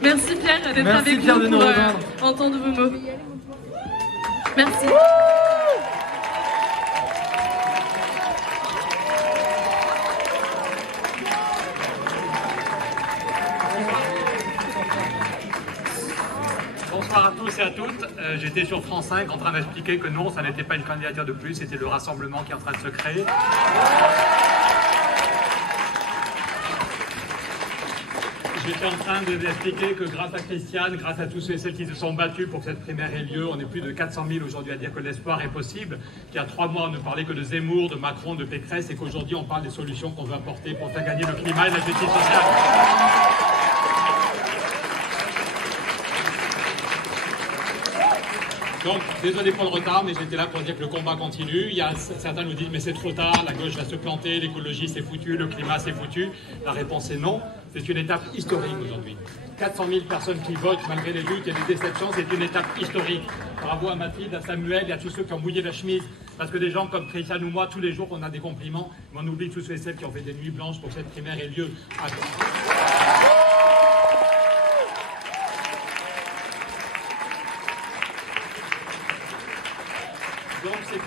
Merci Pierre d'être avec Pierre nous pour entendre vos mots. Merci. Bonsoir à tous et à toutes. J'étais sur France 5 en train d'expliquer que non, ça n'était pas une candidature de plus, c'était le rassemblement qui est en train de se créer. J'étais en train d'expliquer que grâce à Christiane, grâce à tous ceux et celles qui se sont battus pour que cette primaire ait lieu, on est plus de 400 000 aujourd'hui à dire que l'espoir est possible, qu'il y a 3 mois on ne parlait que de Zemmour, de Macron, de Pécresse, et qu'aujourd'hui on parle des solutions qu'on veut apporter pour faire gagner le climat et la justice sociale. Donc, désolé pour le retard, mais j'étais là pour dire que le combat continue. Certains nous disent, mais c'est trop tard, la gauche va se planter, l'écologie c'est foutu, le climat c'est foutu. La réponse est non. C'est une étape historique aujourd'hui. 400 000 personnes qui votent malgré les luttes et les déceptions, c'est une étape historique. Bravo à Mathilde, à Samuel et à tous ceux qui ont mouillé la chemise. Parce que des gens comme Christiane ou moi, tous les jours, on a des compliments. Mais on oublie tous ceux et celles qui ont fait des nuits blanches pour que cette primaire ait lieu. Donc c'est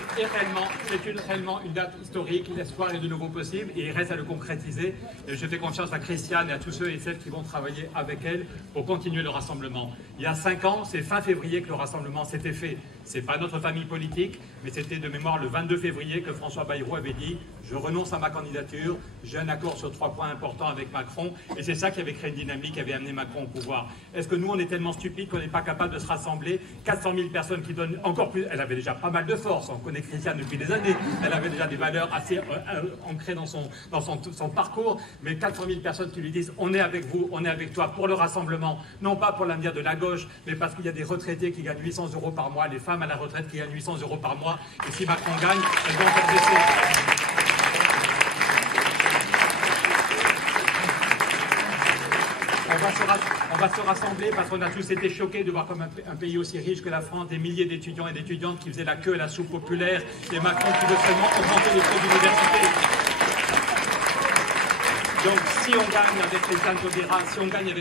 réellement une date historique, l'espoir est de nouveau possible et il reste à le concrétiser. Et je fais confiance à Christiane et à tous ceux et celles qui vont travailler avec elle pour continuer le rassemblement. Il y a 5 ans, c'est fin février que le rassemblement s'était fait. C'est pas notre famille politique, mais c'était de mémoire le 22 février que François Bayrou avait dit « Je renonce à ma candidature, j'ai un accord sur 3 points importants avec Macron » et c'est ça qui avait créé une dynamique qui avait amené Macron au pouvoir. Est-ce que nous, on est tellement stupides qu'on n'est pas capable de se rassembler 400 000 personnes qui donnent encore plus... Elle avait déjà pas mal de force, on connaît Christiane depuis des années, elle avait déjà des valeurs assez ancrées dans son parcours, mais 400 000 personnes qui lui disent « On est avec vous, on est avec toi pour le rassemblement », non pas pour l'avenir de la gauche, mais parce qu'il y a des retraités qui gagnent 800 € par mois, les femmes à la retraite qui gagnent 800 € par mois, et si Macron gagne, elles vont faire baisser. On va se rassembler parce qu'on a tous été choqués de voir comme un pays aussi riche que la France, des milliers d'étudiants et d'étudiantes qui faisaient la queue à la soupe populaire, et Macron qui veut seulement augmenter les taux d'université. Donc si on gagne avec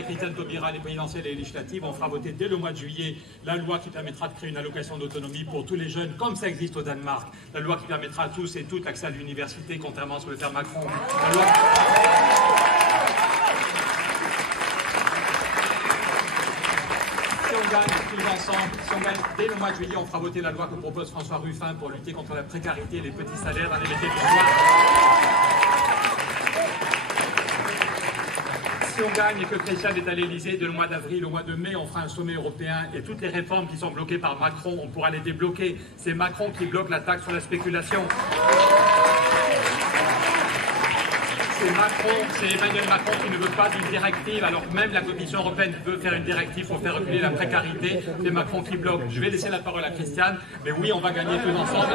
Christiane Taubira les présidentielles et les législatives, on fera voter dès le mois de juillet la loi qui permettra de créer une allocation d'autonomie pour tous les jeunes, comme ça existe au Danemark. La loi qui permettra à tous et toutes l'accès à l'université, contrairement à ce que veut faire Macron. La loi... Si on gagne tous ensemble, si on gagne dès le mois de juillet, on fera voter la loi que propose François Ruffin pour lutter contre la précarité et les petits salaires dans les métiers du soir. Si on gagne et que Christiane est à l'Élysée dès le mois d'avril, au mois de mai, on fera un sommet européen et toutes les réformes qui sont bloquées par Macron, on pourra les débloquer. C'est Macron qui bloque la taxe sur la spéculation. C'est Emmanuel Macron qui ne veut pas d'une directive, alors que même la Commission européenne veut faire une directive pour faire reculer la précarité. C'est Macron qui bloque. Je vais laisser la parole à Christiane, mais oui, on va gagner tous ensemble.